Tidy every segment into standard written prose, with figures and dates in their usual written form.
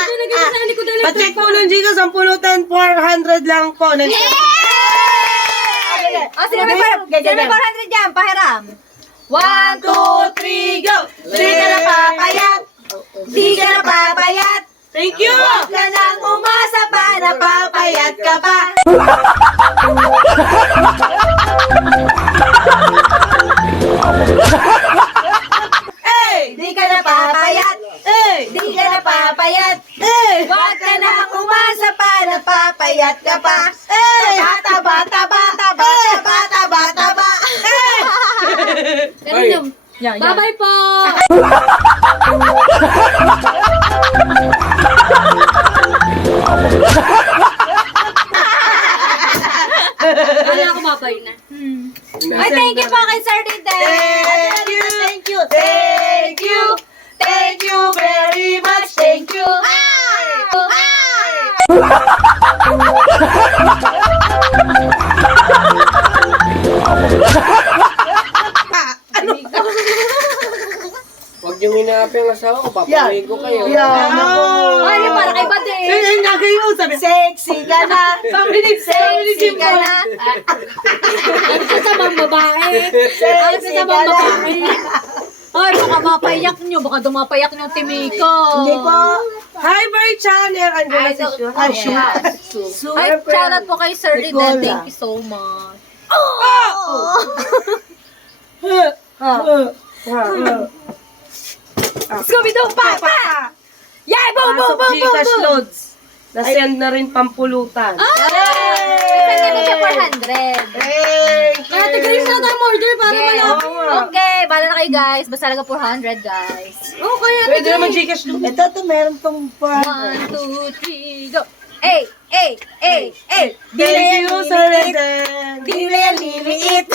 Pa-check po ng Gcash, ang pulutan 400 lang po. O, sino may 400 dyan? Pahiram. 1, 2, 3, go! Di ka na papayat. Di ka na papayat. Thank you! Huwag ka nang umasa pa na papayat ka pa. Hey! Di ka na papayat. Hey! Di ka na papayat. Hey! Huwag ka nang umasa pa na papayat ka pa. Hey! Bata, bata, bata, bata, bata, bata, bata. Ganun yung. Bye-bye po! Wala ako babay na. Ay, thank you po kay Sir Ridel. Thank you! Thank you. Thank you. Thank you very much. Thank you. Huwag niyong hinahapi ang asawa ko, papawin ko kayo. Ay, para kay Bade. Yung nagay mo, sabi, Sexy ka na. Sexy ka na. Ang sasamang babae. Ang Sexy ka sasamang na. babae. Ay, baka mapayak nyo. Baka dumapayak nyo Timiko. Hindi po. Hi, Bird Channel! Ang gula si Shu. Hi, Shu. Ay, shoutout po kay Sir Ridel. Thank you so much. Scooby-Doo, papa! Yay! Boom, boom, Pasok boom, boom, Gcash boom! loads. Nasend na rin pampulutan. Send natin siya 400. Kaya tigris na tayo order para Okay. wala. Okay, bala na kayo guys. Basta lang 400 guys. Oh, kaya Pwede naman Gcash loads. Ito, meron tong 1, 2, 3, go! Hey, hey, hey, hey! Di na Thank yan you, Sir liliit. Eden. Di na yan liliit.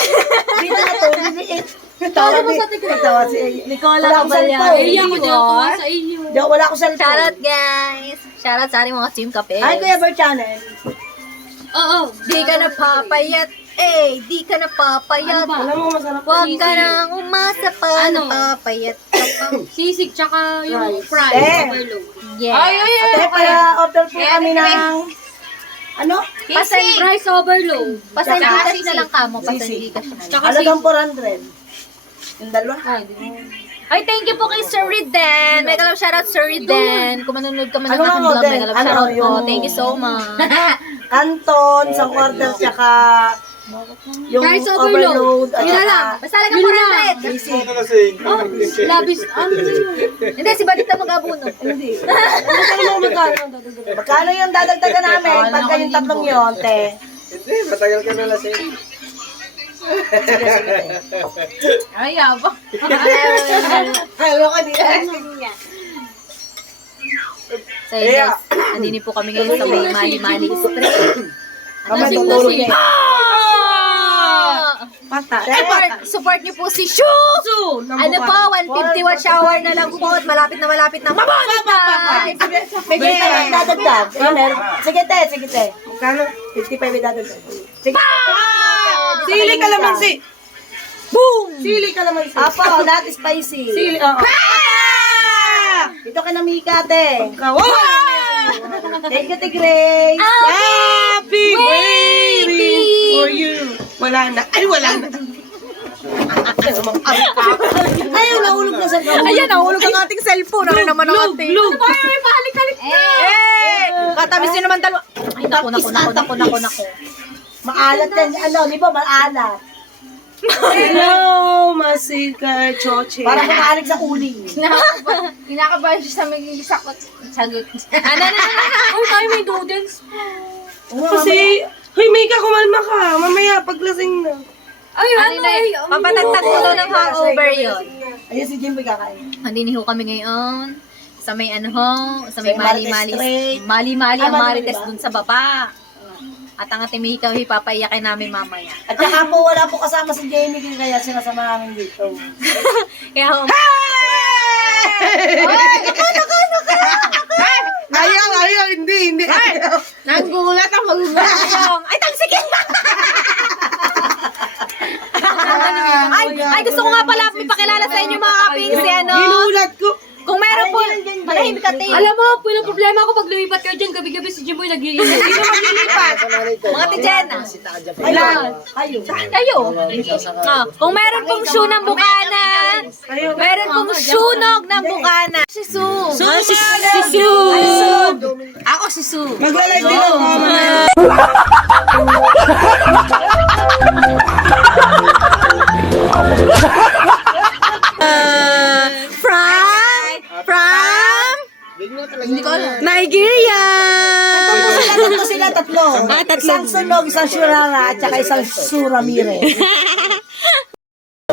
Di na ito, liliit. Tawa mo sa tigris. Tawa si Nicola Wala akong Cabalya. cellphone. Eh, ako din ako sa iyo. Wala akong cellphone. Shoutout guys. Shoutout sa ating mga team kape. Hi, Kuya Bird Channel. Oo. Di ka na papayat. Eh, di ka na papayat. Ano ba? Alam mo, masarap Huwag ka nang umasa pa Ano? na papayat ka pa. Sisig tsaka yung fry. Eh. Overload. Yeah. Ate, para order po kami ng... Ano? Pasay, Rice overload. pasay Tsaka Gcash na lang kamo. Pasay sisig. Gcash na lang. Tsaka Halagang sisig. 400. Yung dalawa. Ay, thank you po kay Sir Riden. May kalab shoutout Sir Riden. Kung manunod ka man ng Ano aking nga, vlog, may Odin? kalab Ano, shoutout po. yung- Thank you so much. Canton, sa quarter, tsaka... Yung Rice overload. At Yun na saka... lang. Basta lang ang Yun lang. 400. Oh, labis. Hindi, si Balita mag-abuno. Hindi. Ano kayo mo magkano? Magkano yung dadagdagan namin? Pagka yung tatlong yun, te. Hindi, matagal ka na lasing. Ay, yaba. Ayaw ka din. So, yun guys, andini po kami ngayon sa may mali-mali street. Mamay tutulog niya. Pata. Support niyo po si Shu! Ano po, 150 watt shower na lang po at malapit na mamonetize! Sige, dadagdag. Sige, te. Sige, te. Magkano? 55 yung dadagdag. Sige. Sili kalamansi. Boom! Sili kalamansi. Apo, not spicy. Sili, oo. Ito ka na Mika, te. Thank you, te Grace. Happy birthday for you. Wala na. Ay, wala na. Ayun, nahulog na sa kamay. Ayan, nahulog ang ating cellphone. Ano naman ang ating? Blue. Ay, pahalik-halik na! Eh! Katamis nyo naman dalawa. Ay, naku. Maalat yan. Ano, di ba maalat? Hello, Masika Choche. Para kumaalig sa uling. Kinakabahan siya sa may sakot. Sagot. Ano? Ay, tayo may noodles. Kasi, hoy, Mika, kumalma ka. Mamaya, paglasing na. Ay, ano ay. Papatagtag ko daw ng hangover yun. Ayun si Jimboy kakain. Hindi ho kami ngayon. Sa may ano ho, sa may Sa Marites mali-mali. Street. Mali-mali ang Mali-mali marites ba? dun sa baba. At ang ating Mihikaw, papaiyakin namin mamaya. At saka po, wala po kasama si Jamie kaya sinasama namin dito. Kaya ho, Ayaw, hindi. Ayaw. Nanggulat ang magugulat. Ay, talsikin! Ay, gusto ko nga pala ipakilala sa inyo mga kaping si ano. Ginulat ko. Kung meron po, manahimik ka tayo. Alam mo, problema ko pag lumipat kayo dyan, gabi-gabi si Jimboy naglilipat. Sino maglilipat? Mga tijena. Kayo. Kung meron pong shoe ng bukana, meron pong sunog ng bukana. Si Su. Si Su. Ako si Su. Maglalay din ako mamaya. Nigeria! Tatlo. Isang sunog, isang surara, at saka isang suramire.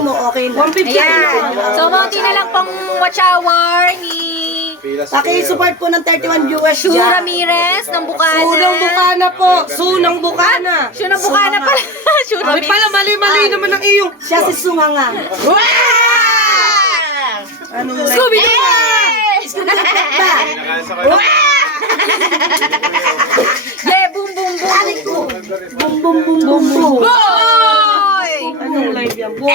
Okay na. Ayan. So, maunti na lang pang watch hour ni Paki-support po ng 31 viewers Shu dyan. Ramirez ng Bukana. Sunang bukana po. Sunang bukana. Shu ng Bukana pala. Shu Ay Ramirez. pala, mali naman ang iyong. Siya si Sunganga. Anong Scooby-Doo! Yeah, boom, boom, boom. Bum bum bum bum bum. Boy! Anong live yan? Boom.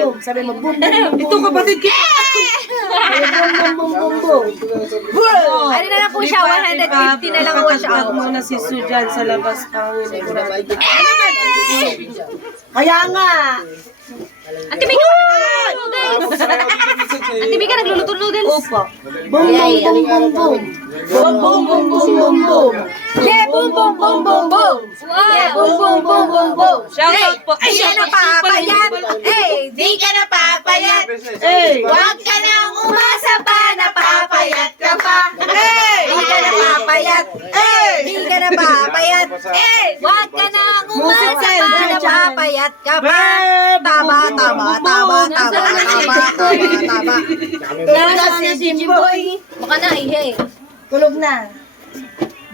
Bum. Sabi mo bum bum bum. Ito kapatid ko. Bum bum bum bum. Ano na lang po siya, 150 na lang watch Ako hour. muna si Su dyan sa labas ang sigurado. Kaya nga. Ate Mika, noodles! Ate Mika, nagluluto noodles. Opo. Bum bum bum bum bum. Bum bum bum bum bum bum. Yeah, boom, boom, boom, boom, boom. Yeah, boom, boom, boom, boom, boom. Shout out po. Di ka na papayat. Hey, di ka na papayat. Hey! Huwag ka nang umasa pa, napapayat ka pa. Hey! Di ka na papayat. Hey! Di ka na papayat. Huwag ka nang umasa pa, napapayat ka pa. Tama, tama, tama, tama, tama. Wala si Jimboy. Baka na, ihe. Tulog na.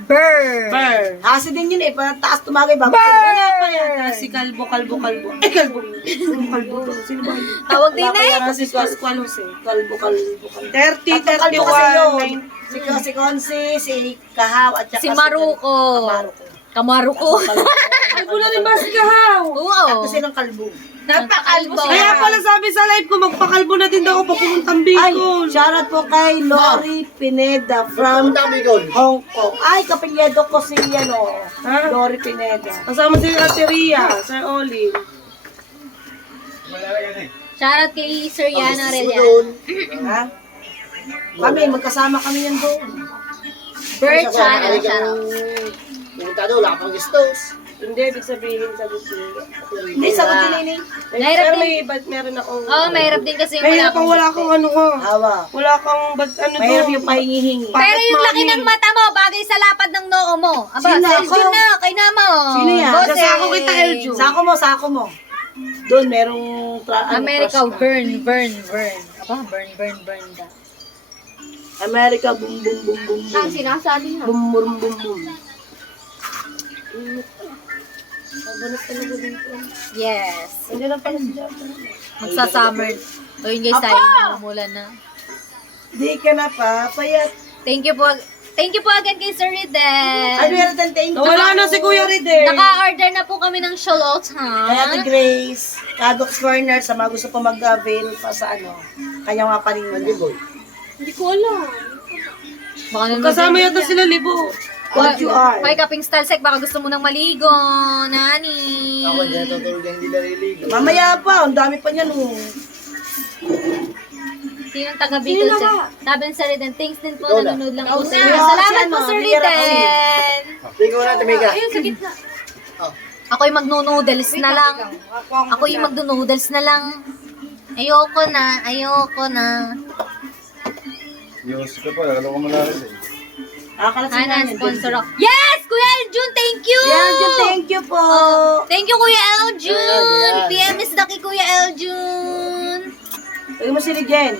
Burr. Burr. Kasi din yun eh. Parang taas tumagay bago. Wala pa yata si Kalbo. Ay, Kalbo. Kalbo to. Sino ba yun? Tawag din na eh. Wala si Pascual Jose. Kalbo. 30, Kalbo kasi yun. 31. Si Consi, si Kahaw, at saka Si Maruko. Kamaruko. Kalbo na rin ba si Kahaw? Oo. Kasi ng kalbo. Napakalbo. Kaya pala sabi sa live ko, magpakalbo na din daw ako pag pumuntang Ay, Bicol. shoutout po kay Lori Pineda from Hong Kong. Ay, kapilyado ko si Ha? Lori Pineda. Kasama si Ate Ria, Sir Oli. Shoutout kay Sir Yana Aurelian. Ha? Kami, magkasama kami yan doon. Bird channel, shoutout. Pumunta doon, wala pang gestos. Hindi, ibig sabihin, sagot si Ate Ria. Hindi, sagot din ini. Nahirap Pero din. may ba't meron akong... Oo, mahirap din kasi Mahirap wala kang wala kang ano ko. Hawa. Wala kang ba't ano to. Mahirap yung pahingi-hingi. Pero yung laki ng mata mo, bagay sa lapad ng noo mo. Aba, Sino sa ako? Eljun na, kay Nama. Sino yan? Bossing. Sako kita, Eljun. Sako mo. Doon, merong... America, burn ka. Burn ka. America, boom, boom, boom, boom, boom. Sinasabi na. Boom, boom, boom, boom. Yes. Hindi lang pala siya. Magsa-summer. O yun guys, tayo namumulan na. Di ka na pa, payat. Thank you po again kay Sir Ridel. Ano yung thank you. Wala na si Kuya Ridel. Naka-order na po kami ng shalot, Kaya ha? Ate Grace, Kadox Corner, sa mga gusto pa mag-avail pa sa kanya nga pa rin. Hindi ko alam. Baka naman Kasama yata sila Libo. What you are. Hoy, Kaping Stalsek, baka gusto mo nang maligo, nani. Ako dyan, tutulog yung hindi nariligo. Mamaya pa, ang dami pa niyan. Sino ang taga Bicol dyan? Sabi ni Sir Riden, thanks din po, Lola. nanonood lang po sa Lola. inyo. Si Salamat ano, po, Sir Miguel Riden. Tingnan mo na, Tamika. Ayun, sa gitna. Ako yung magno-noodles na lang. Ako yung magno-noodles na lang. Ayoko na. Yung ko pa, naloko mo na rin eh. Akalat si Ana, Nanay. sponsor ako. Yes! Kuya Eljun, thank you! Yan, Jun, thank you po. Thank you, Kuya Eljun! PMS Daki, Kuya Eljun! Lagyan mo si Rigen.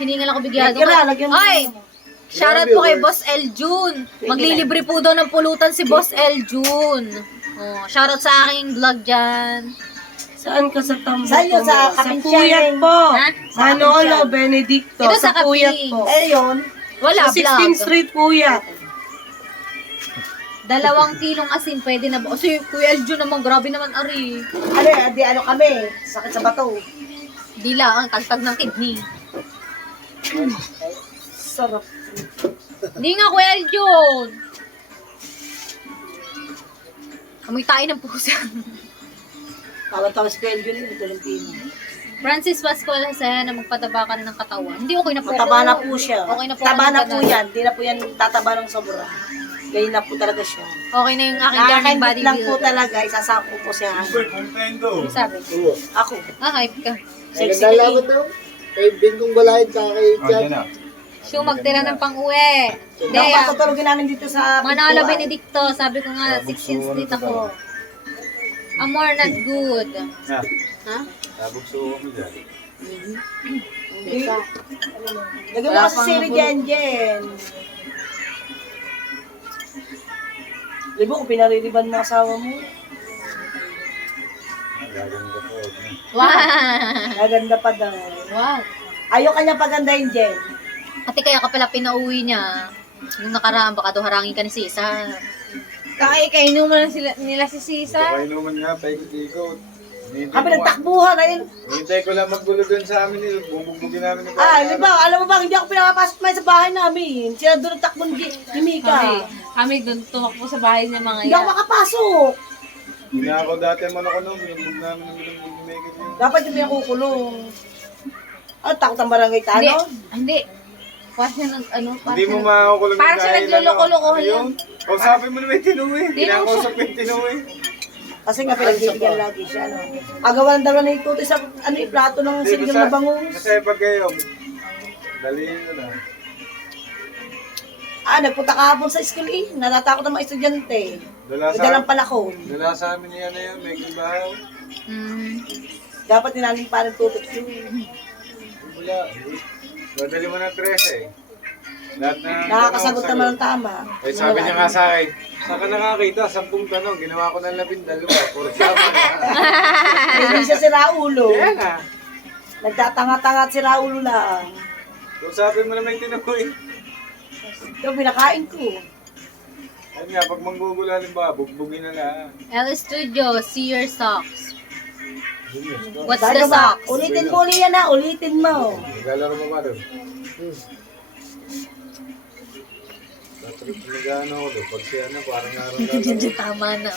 Hiningal ako bigyado Lagyan mo. Ay! Shoutout po kay Boss Eljun. Maglilibre po daw ng pulutan si Boss Eljun. Oh, shoutout sa aking vlog dyan. Saan ka sa tambo? Saan yun? Sa Sa Kaping Puyat Sharing? po. Ha? Manolo Benedicto. Ito sa Puyat Kaping. po. Eh, yun. Wala, Sa 16th vlog. Street, kuya. 2 kilong asin, pwede na ba? Kasi Kuya Eljo naman, grabe naman, Ari. Ano kami? Sakit sa bato. Di lang, kaltag ng kidney. Sarap. Hindi nga, Kuya Eljo. Amoy tayo ng pusa. Tawa-tawa si Kuya Eljo rin, Tolentino. Francis Pascual Hasaya na magpataba ka na ng katawan. Hindi, okay na po. Mataba na po siya. Okay na po. Taba ako na ng po ganun. yan. Hindi na po yan tataba ng sobra. Ganyan na po talaga siya. Okay na yung aking gardening Nakakandit lang po bodybuilder. talaga. Isasako po siya. Uy, puntahin to. Sabi, Ako. hype ka. Sexy Maganda na lang eh. ito. Kay Ben kong balahid sa kay Oh, Jack. dyan na. Siya magtira ng pang-uwi. Hindi, Yung patutulogin namin dito sa Manalo pintuan. Benedicto, sabi ko nga, 16th Street ako. Amor not good. Ha? Tabugso kami dyan. Lagyan mo kasi sili dyan, Jen. Libo, kung pinaririban mo asawa mo, Gaganda po. Wow! maganda pa daw. Wow! Ayaw kanya pagandahin, Jen. Ate, kaya ka pala pinauwi niya. Nung nakaraan, baka daw harangin ka ni Sisa. Kainin mo na nila si Sisa. Pakainuman nga, paikot-ikot. Kami nagtakbuhan ayun. Hintay ko lang maggulo doon sa amin. Bubugbugin namin ng Di ba, alam mo ba, hindi ako pinapasok may sa bahay namin. Sila doon nagtakbo ni Mika. Kami doon tumakbo sa bahay niya mga Hindi ako makapasok. Hindi na ako dati man ako nung binugbog namin ng binugbog ni Megan yun. Dapat yung pinakukulong. Ano, takot ang barangay tano? Hindi. Parang siya Hindi mo makakulong Parang siya nagluloko-loko Ayun. O sabi mo naman yung tinuwi. Hindi na ako usap yung tinuwi. Kasi nga pinagbibigyan lagi siya. Agawan daw na itutoy sa plato ng sinigang na bangus. Kasi pag kayo, dalihin mo na. Nagpunta kahapon sa school eh. Natatakot ang mga estudyante. Dalang palakon. Dala sa amin yan na yan, may kibahaw. Dapat ninaling parang tutok yun. Wala. Dadali mo ng 13. Lahat na Nakakasagot naman ng tama. Eh, sabi niya nga sa akin, saan ka nakakita? 10 tanong, ginawa ko ng 12. Puro tama na. Hindi siya si Raulo. Kaya nga. Nagtatanga-tanga at si Raulo lang. Kung sabi mo naman yung tinuwi. Ito, pinakain ko. Ayun nga, pag manggugulalim ba, bugbugin na lang. L Studio, see your socks. What's Dahil the ba, socks? ulitin mo ulit yan ulitin mo. Naglalaro mo ba doon? Nag-ano ako doon, pag siya na, parang araw-araw. Tama na.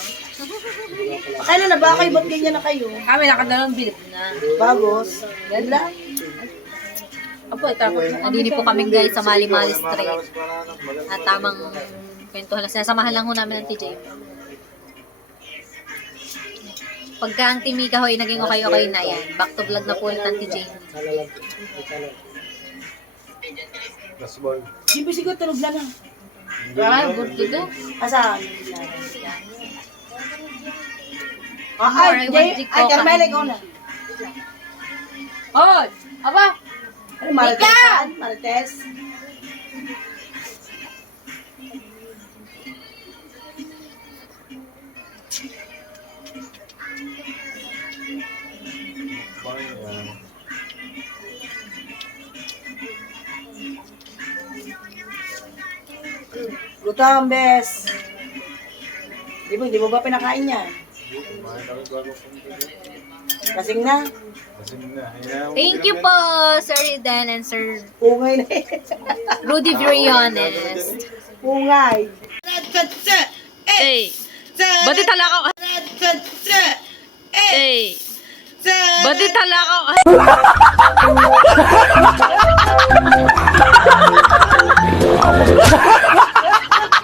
Kailan na ba kayo? Ba't ganyan na kayo? Kami nakadalawang bilip na. Bagos. Yan lang. Apo, tapos Nandini po kami guys sa Mali-Mali Street. Street. At tamang kwentuhan lang. Sinasamahan lang ho namin ng TJ. Pagka ang Timika hoy naging okay na yan. Back to vlog na po ulit ng TJ. Basball. Di ba siguro tulog na lang? Wala, good to go. Asan? More, I want Jig Coca. Carmela, ikaw na. Hoy! Aba! Ano, Marites? Marites? Gutom, bes. Di mo ba pinakain yan? Kasing na. Thank you po, Sir Eden and Sir Pungay na eh. Rudy Briones. Pungay. Hey! Bati talakaw. Hey! Bati talakaw.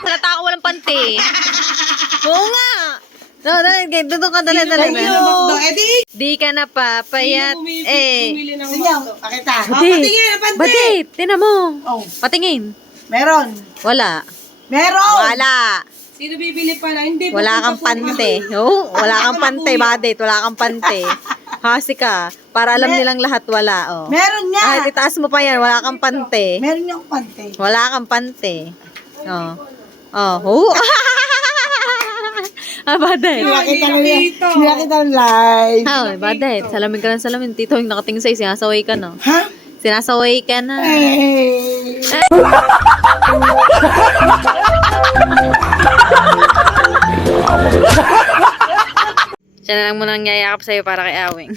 Salata ako walang pante. Oo nga. No, dali, doon ka, dali. Di ka na papayat. Sinyaw, pakita. Batit, tinan mo. Oh, Patingin. meron. Wala. Meron. Wala. Sino bibili pala? Hindi Wala kang pante. Oo, wala kang pante, Badit. Wala kang pante. Hasi ka. Para alam nilang lahat wala, oh. Meron nga. Ay, itaas mo pa yan. Wala kang pante. Meron nga akong pante. Wala kang pante. Oh. Oh. Baday. Nakita na yan. Nakita na live. Baday. Salamin ka ng salamin. Tito, yung nakatingin sa'yo, sinasaway ka na. Ha? Sinasaway ka na. Hey. Siya na lang muna nangyayakap sa'yo para kay Awing.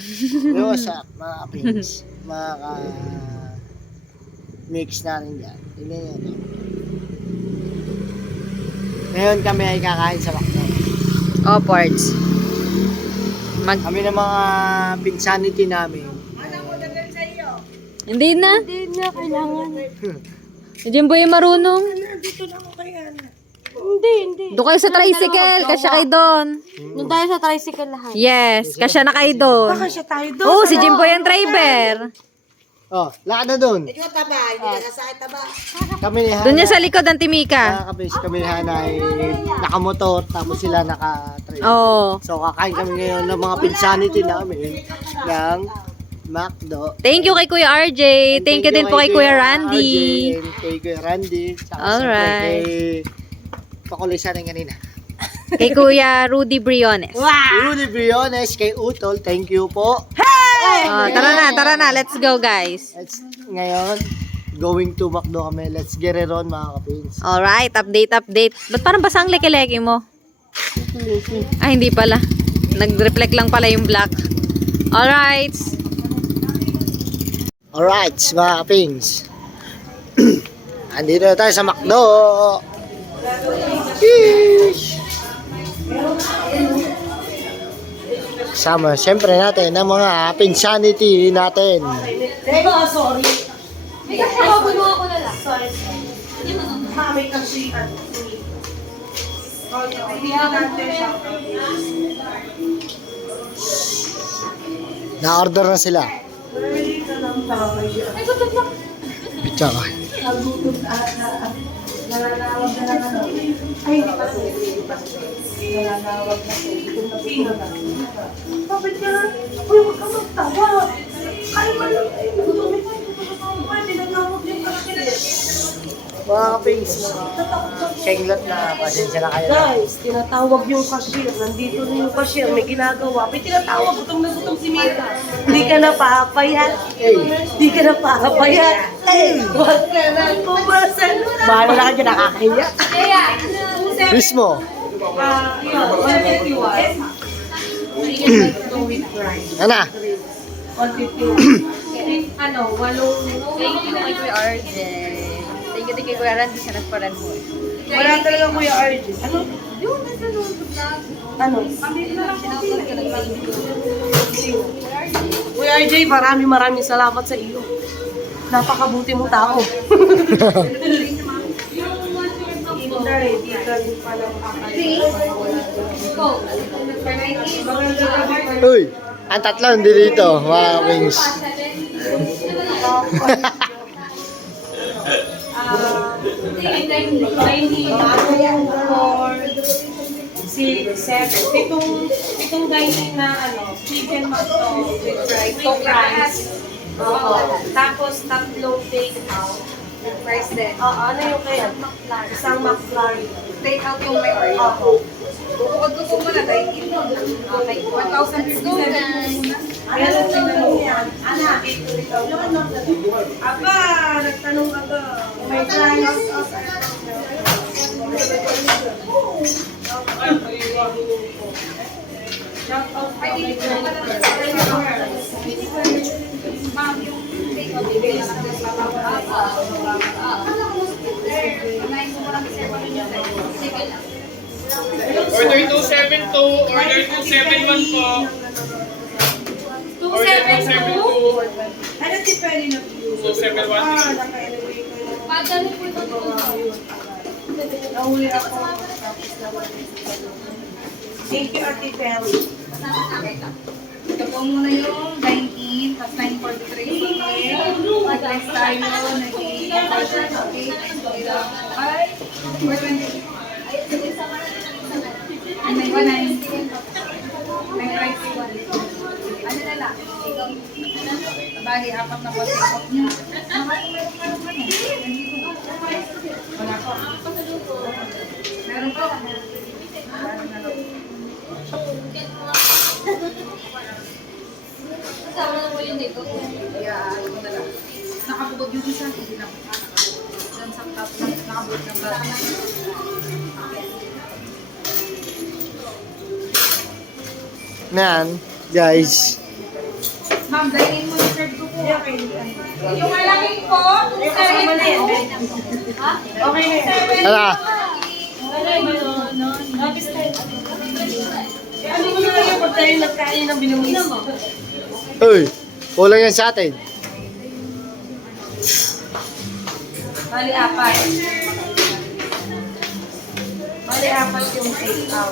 Yo, what's up, mga kapings? Mga mix natin dyan. Tingnan nyo ito. Ngayon kami ay kakain sa McDo. Oh, parts. Kami ng mga pinsanity namin. Hindi na. Hindi na, kailangan. Si Jimboy ay marunong. Hindi. Doon kayo sa tricycle, kasya kayo doon. Doon tayo sa tricycle lahat. Yes, kasya na kayo doon. Kasya tayo doon. Oo, si Jimboy ang driver. Oh, lakad na doon. Ikaw taba, hindi ka kasakit taba. Kami ni Hana. Doon niya sa likod ang Timika. Mga kapings, kami ni Hana ay nakamotor, tapos sila naka-train. Oo. So, kakain kami ngayon ng mga pinsanity namin ng McDo. Thank you kay Kuya RJ. Thank you din po kay Kuya Randy. RJ, and kay Kuya Randy. Tsaka Alright. kay Pakulisan ng kanina. Kay Kuya Rudy Briones. Rudy Briones, kay Utol, thank you po. Oh, tara na. Let's go, guys. Ngayon, going to McDo kami. Let's get it on, mga kapins. Alright, update. Ba't parang basang leki-leki mo? Ay, hindi pala. Nag-reflect lang pala yung black. Alright. Alright, mga kapins. Andito na tayo sa McDo. Sheesh. Sama, syempre natin, ang mga pinsanity natin. Sorry. May kakababon mo ako na lang. May kasihan. Na-order na sila. Pizza ka. Nananawag na lang ano. Ay, hindi pa nananawag na po. Sino na? Bakit ka? Uy, huwag ka magtawa. Ay, malang. Pwede nanawag yung kasi. Mga kapings, kenglot na, pasensya na kayo. Guys, tinatawag yung cashier. Nandito na yung cashier. May ginagawa. May tinatawag. Gutom na gutom si Mika. Hindi ka na papayat. Hindi ka na papayat. Huwag ka na pumasan. Bahala na ka dyan. Nakakahiya. Mismo. Ana? 151. Ano, walong... Thank you kay Kuya RJ. Thank you din kay Kuya Randy sa nagparan mo. Wala talaga Kuya RJ. Ano? Yung nasa notebook na... Ano? Sinautot ka ng Kuya RJ, maraming salamat sa iyo. Napakabuti mong tao. Hindi ka rin pala Uy, ang tatlo hindi dito, mga wings. Pitong dining na chicken McDo with fries. Oo. Tapos tatlong take out. Price din. Oo, ano yung kaya? Isang McFlurry. Take out yung may order. Oo. Bukod gusto mo na dahil okay, 1,057. Meron din naman yan. Ana, Aba, nagtanong ako. May fries. Shout out Ay, hindi ko naman ma'am, yung take out, hindi na lang Anayin mo lang kasi ako yun. Sige lang. Order 272, order 271 po. Order 272, Ano si pwede na 271. naka-elevate ko yung Padalo po ito. Nauwi ako. Thank you, Ate Pelly. Ito po muna yung dine-in, tapos 943. Mag-rice tayo, nag-i-okay. Ay, 420. May 190. May price 1. Ano na lang? Bali, apat na po take-off niya. Wala po. Meron po. Kasama na po yun dito. Kaya, ano na lang. Nakabugod yung isa, hindi na. Diyan sa Yan, guys. Ma'am, dahil mo yung serve ko po. Yung malaking po, serve mo na yun. Ha? Okay na yun. Tara. Ano mo na lang yung pag tayo nagkain ng binumis? Uy, kulang yan sa atin. Bali, apat. Bali, apat yung take out.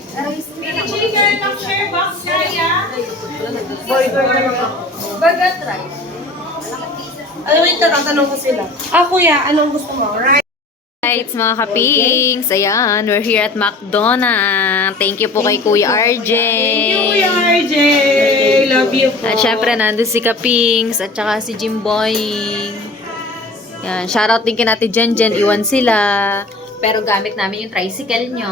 Chicken ng share box kaya. Burger try. Alam mo yung tatanong ko sila. Ah, kuya, anong gusto mo? Right? Right, mga kapings. Ayan, we're here at McDonald's. Thank you po kay Kuya RJ. Thank you, Kuya RJ. Love you po. At syempre, nandun si Kapings at saka si Jimboy. Yan, shoutout din kay Ate Jen Jen. Iwan sila. Pero gamit namin yung tricycle nyo.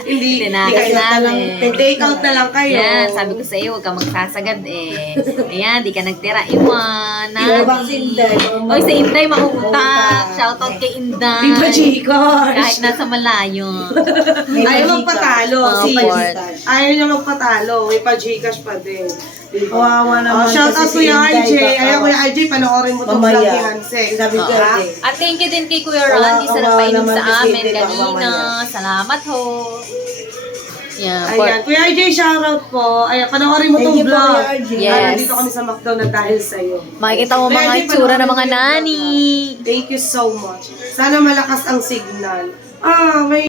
Hindi Tinakas kayo na lang. namin. Take out na lang kayo. Yan, sabi ko sa iyo, huwag ka magsasagad eh. Ayan, di ka nagtira. Iwan. Oy, sa Inday, makukutak. Shoutout kay Inday. Viva Gcash. Kahit nasa malayo. Ayaw magpatalo. Si Support. ayaw niya magpatalo. May pa-Gcash pa din. Kawawa naman Shout out kasi si Kuya Inday, RJ. baka- Ayaw Kuya RJ, panoorin mo itong Mamaya. vlog ni Hanseng. Sabi ko, Ha? RJ. At thank you din kay Kuya Randy sa Kawawa nagpainom naman sa kasi amin Inday, baka kanina. mamaya. Salamat ho. Yan. Ayan, Kuya RJ, shoutout po. Ayan, panoorin mo Thank itong you po, vlog. Kuya RJ. Yes. Nandito kami sa McDonald's dahil sa'yo. Makikita mo mga Kuya RJ, itsura ng mga panoorin mo yung nani. vlog. Thank you so much. Sana malakas ang signal. May...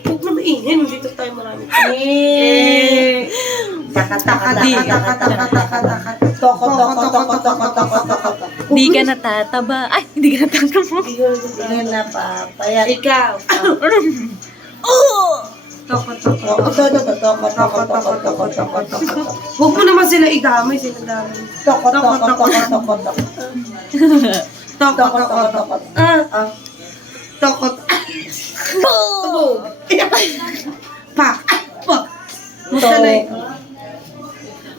Huwag na maingin, dito tayo marami. Toko, toko, toko, toko, toko, toko. Di ka natataba. Ay, hindi ka natataba. Tingnan na pa. Payat. Ikaw. Toko, toko, toko, toko, toko, toko, toko, toko, toko. Huwag mo naman sila idamay, sila damay. Toko, toko, toko, toko, toko. Toko, Toko, toko, toko. Toko. Pa. Pa. Musta na eh.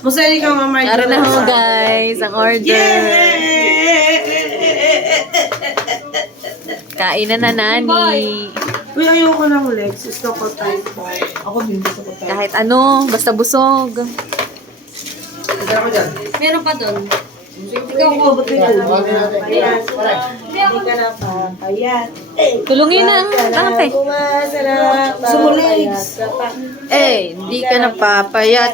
Musta na ikaw, Mama? Tara na ho guys, ang order. Kainan na nani. Uy, ayoko ng legs. Gusto ko type po. Ako din gusto ko tayo. Kahit ano, basta busog. Meron pa doon. Ikaw ko, ba't Payat. Hindi ka na papayat. Tulungin na ang ate. Umasarap. Sumulegs. Di ka napapayat.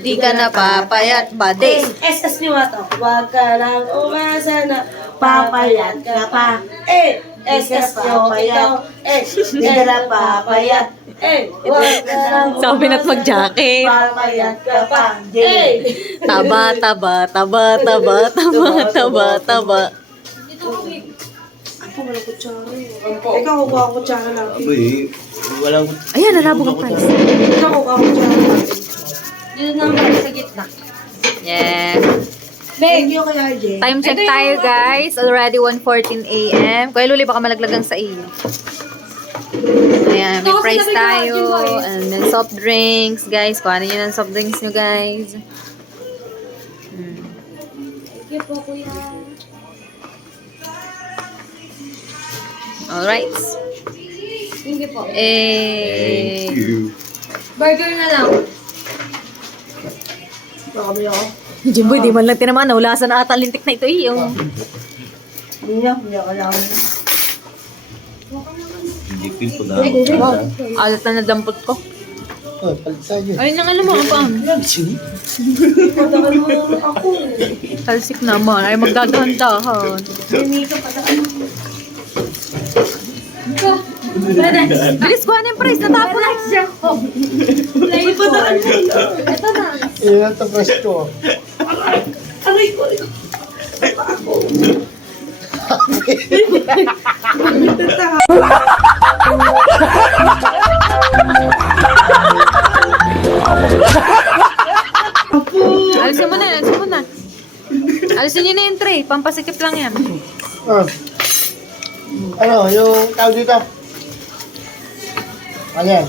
Di ka napapayat. Bades. SS ni Wato. Huwag ka lang umasa na papayat ka pa. SS nyo ikaw. Hindi ka na papayat. Huwag ka lang Sabi na't mag-jacket. Papayat ka pa. Taba, taba, taba, taba, taba, taba, taba. Ako, walang kutsara. Ikaw, kukuha ang kutsara natin. Walang... Ayan, nalabog ang price. Ikaw, kukuha ang kutsara natin. Dito naman sa gitna. Yes. Thank you kay RJ. Time check tayo guys. Already 1:14 a.m. Kuya Luli, baka malaglagan sa iyo. Ayan, may price tayo. And then soft drinks, guys. Kuhanin nyo ng soft drinks nyo, guys. Thank you po, kuya. Alright. Thank you po. Burger na lang. Kami ako. Jimboy, di man lang tinaman. Naulasan na ata lintik na ito eh. Yung... Hindi niya kailangan. Alat na nadampot ko. Oh, palit tayo. Ayun yung alam mo, ang pang. Patagal mo naman ako. Talsik naman. Ay, magdadahan-dahan. Bilis ko yung price. Natapon na. Iyan ang tapos ko. Aray ko. mo na, alisin mo na. Alisin nyo na yung tray. Pampasikip lang yan. Ano, yung tawag dito? Ano yan?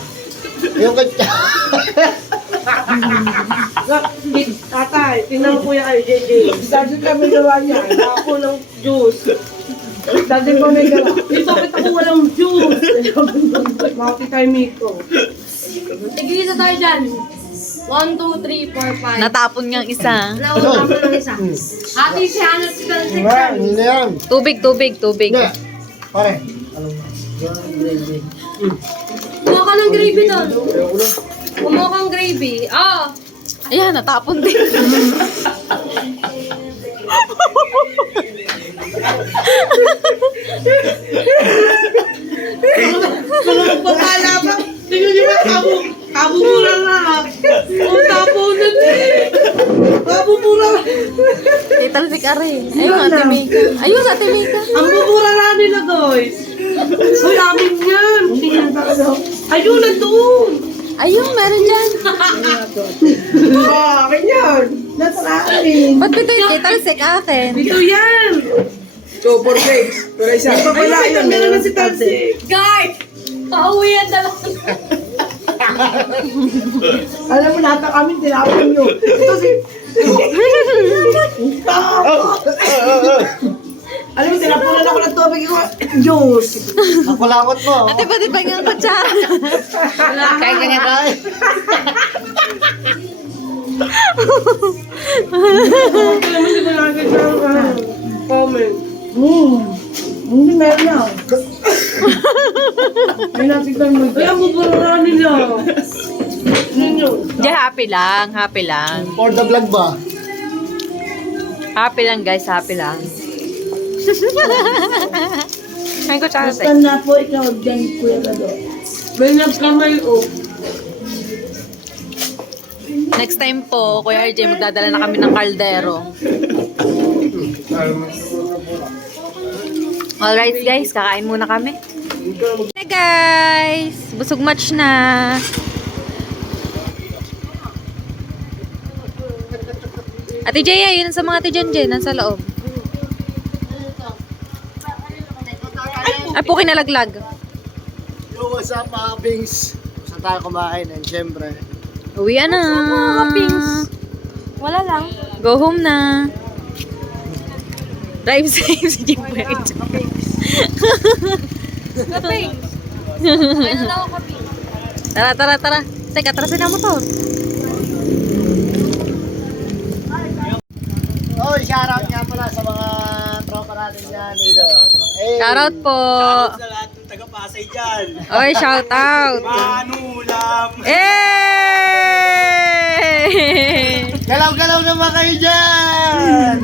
Yung Tatay, tingnan mo kuya kayo, JJ. Dati kami gawa niya. Ako ng juice. Dati pa may gawa. Eh, bakit ako walang juice? Mati tayo, Miko. Tigil-isa tayo dyan. 1, 2, 3, 4, 5. Natapon niyang isa. Nauna ko ng isa. Ate, si Hannah, si Talsik Nga, dyan. hindi na yan. Tubig. Hindi. Pare. Ano mo? Kumuha ka ng gravy doon. Kumuha kang gravy. Ayan, natapon din. Pagkala ba? Tingnan niyo ba? Kabubura na. Ang tapunan eh. Kabubura. Italsik are. Ayun, Ate Mika. Ayun, Ate Mika. Ang bubura na nila, guys. Uy, amin yan. Hindi yan talaga. Ayun, nandun. Ayun, meron dyan. Akin yan. Nasa akin. Ba't ito yung italsik akin? Dito yan. Papala yan. Meron na si Tansi. Guys! Pauwi yan dalawa. Alam mo, lahat na kami, tinapon nyo. Ito si... Alam mo, tinapunan ako ng tubig ko. Juice. Ang kulakot mo. Ate, pati ba yung kutsara? Kain ka nga tayo. Alam mo, hindi ko nakakita ng comment. Hindi meron na. Ay, natignan mo. Ay, ang bubura nila. Ninyo. Diyan, happy lang. For the vlog ba? Happy lang, guys. Happy lang. Ay, kutsara sa Basta na po, ikaw dyan, Kuya Gado. May nagkamay, oh. Next time po, Kuya RJ, magdadala na kami ng kaldero. Alright guys, kakain muna kami. Hey guys! Busog match na. Ate Jaya, yun sa mga ate Jen, nasa loob. Ay po, kinalaglag. Yo, what's up mga Pings? Saan tayo kumain? And syempre, Uwi na. Wala lang. Go home na. Drive safe si Jim Boy. Kape. Ano daw kape? Tara. Teka, atrasin na motor. oh, shoutout nga pala sa mga tropa natin dyan dito. Hey. Shoutout po. Sa lahat ng taga-Pasay dyan. Oy, shoutout. Manulam! Eh! Galaw-galaw naman kayo dyan!